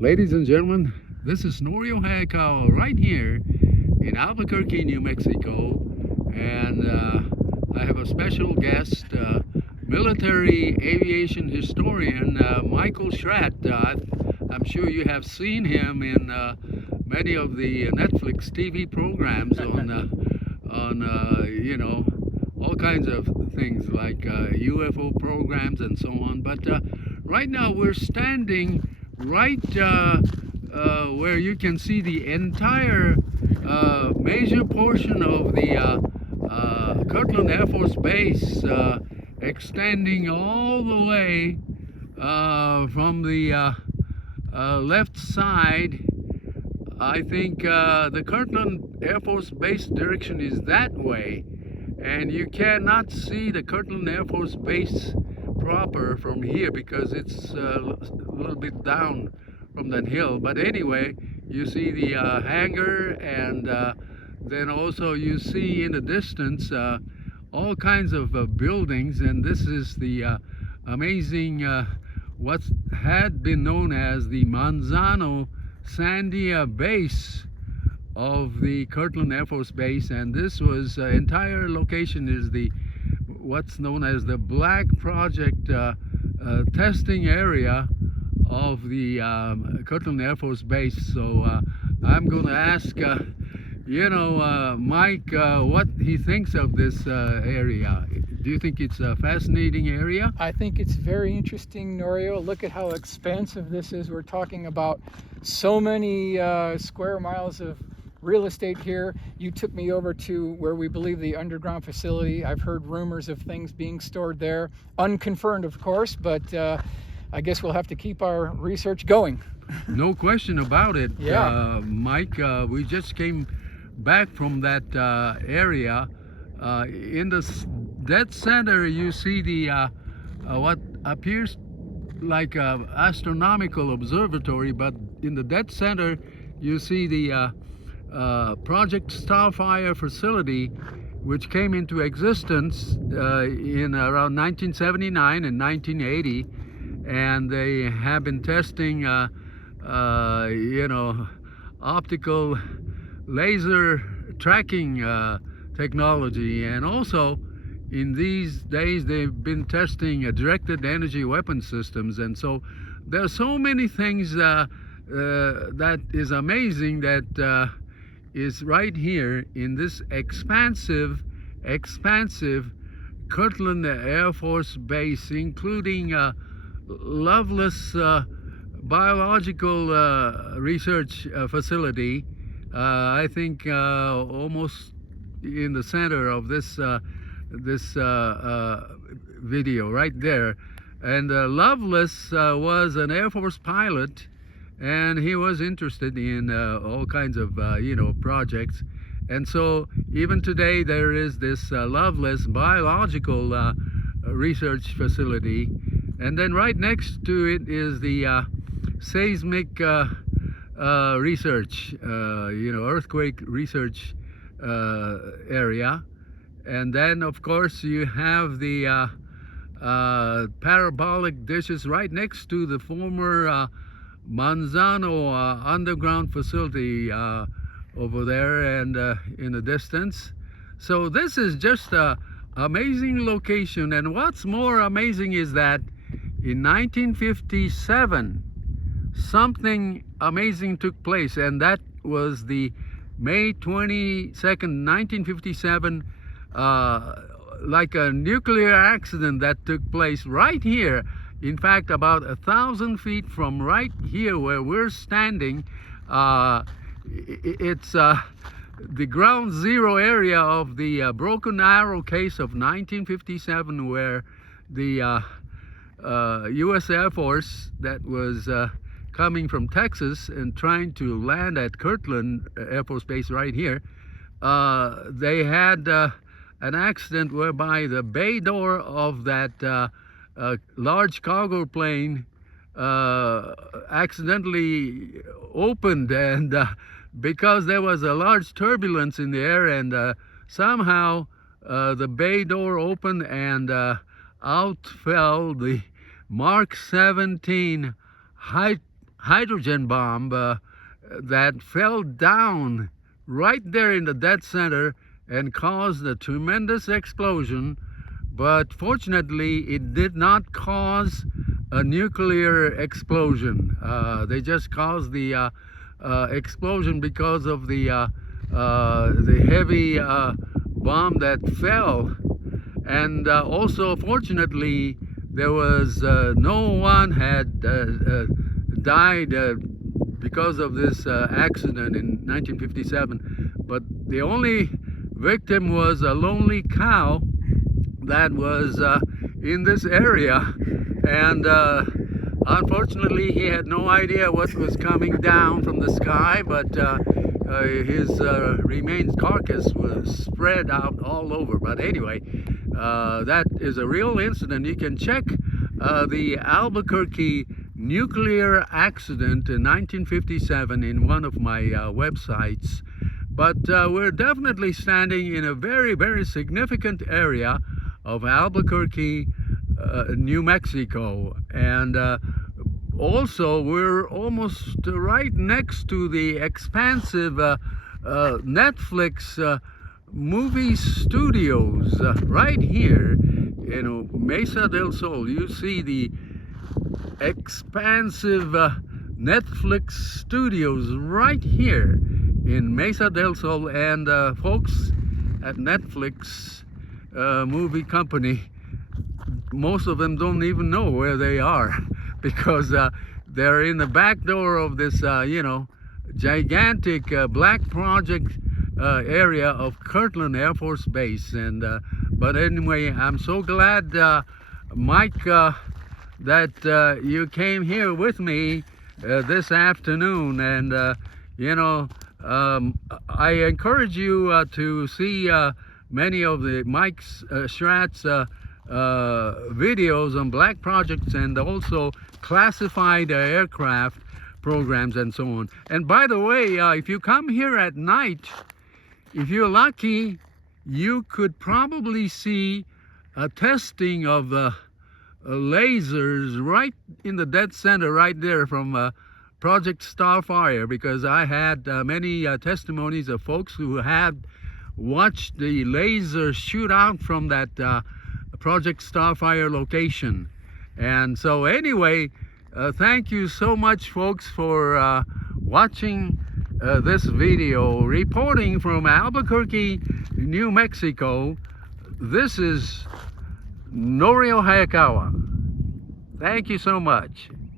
Ladies and gentlemen, this is Norio Hayakawa right here in Albuquerque, New Mexico, and I have a special guest, military aviation historian Michael Schratt. I'm sure you have seen him in many of the Netflix TV programs on all kinds of things like UFO programs and so on. But right now we're standing right where you can see the entire major portion of the Kirtland Air Force Base, extending all the way from the left side. I think the Kirtland Air Force Base direction is that way, and you cannot see the Kirtland Air Force Base proper from here because it's a little bit down from that hill. But anyway, you see the hangar, and then also you see in the distance all kinds of buildings, and this is the amazing what had been known as the Manzano-Sandia Base of the Kirtland Air Force Base. And this was entire location is the what's known as the Black Project testing area of the Kirtland Air Force Base. So I'm going to ask Mike what he thinks of this area. Do you think it's a fascinating area? I think it's very interesting, Norio. Look at how expansive this is. We're talking about so many square miles of real estate here. You took me over to where we believe the underground facility. I've heard rumors of things being stored there. Unconfirmed, of course, but I guess we'll have to keep our research going. No question about it. Yeah. Mike, we just came back from that area. In the dead center, you see the what appears like an astronomical observatory, but in the dead center, you see the Project Starfire facility, which came into existence in around 1979 and 1980, and they have been testing optical laser tracking technology, and also in these days they've been testing directed energy weapon systems. And so there are so many things that is amazing that is right here in this expansive Kirtland Air Force Base, including Loveless biological research facility. I think almost in the center of this video right there. And Loveless was an Air Force pilot, and he was interested in all kinds of projects. And so even today there is this Loveless biological research facility, and then right next to it is the seismic research, earthquake research area. And then of course you have the parabolic dishes right next to the former Manzano underground facility over there, and in the distance. So this is just a amazing location. And what's more amazing is that in 1957 something amazing took place, and that was the May 22nd, 1957, like a nuclear accident that took place right here. In fact, about 1,000 feet from right here where we're standing, it's the ground zero area of the Broken Arrow case of 1957, where the U.S. Air Force that was coming from Texas and trying to land at Kirtland Air Force Base right here, they had an accident whereby the bay door of that large cargo plane accidentally opened, and because there was a large turbulence in the air, and somehow the bay door opened, and out fell the Mark 17 hydrogen bomb that fell down right there in the dead center and caused a tremendous explosion. But fortunately, it did not cause a nuclear explosion. They just caused the explosion because of the heavy bomb that fell. And also, fortunately, there was no one had died because of this accident in 1957. But the only victim was a lonely cow that was in this area, and unfortunately he had no idea what was coming down from the sky, but his remains carcass was spread out all over. But anyway, that is a real incident. You can check the Albuquerque nuclear accident in 1957 in one of my websites. But we're definitely standing in a very, very significant area of Albuquerque, New Mexico. And also we're almost right next to the expansive Netflix movie studios right here in Mesa del Sol. You see the expansive Netflix studios right here in Mesa del Sol, and folks at Netflix movie company, most of them don't even know where they are because they're in the back door of this gigantic black project area of Kirtland Air Force Base. And but anyway, I'm so glad, Mike, that you came here with me this afternoon. And I encourage you to see many of the Mike Schratt's videos on black projects, and also classified aircraft programs and so on. And by the way, if you come here at night, if you're lucky, you could probably see a testing of lasers right in the dead center right there from Project Starfire, because I had many testimonies of folks who had watched the laser shoot out from that Project Starfire location. And so anyway, thank you so much, folks, for watching this video. Reporting from Albuquerque, New Mexico, this is Norio Hayakawa. Thank you so much.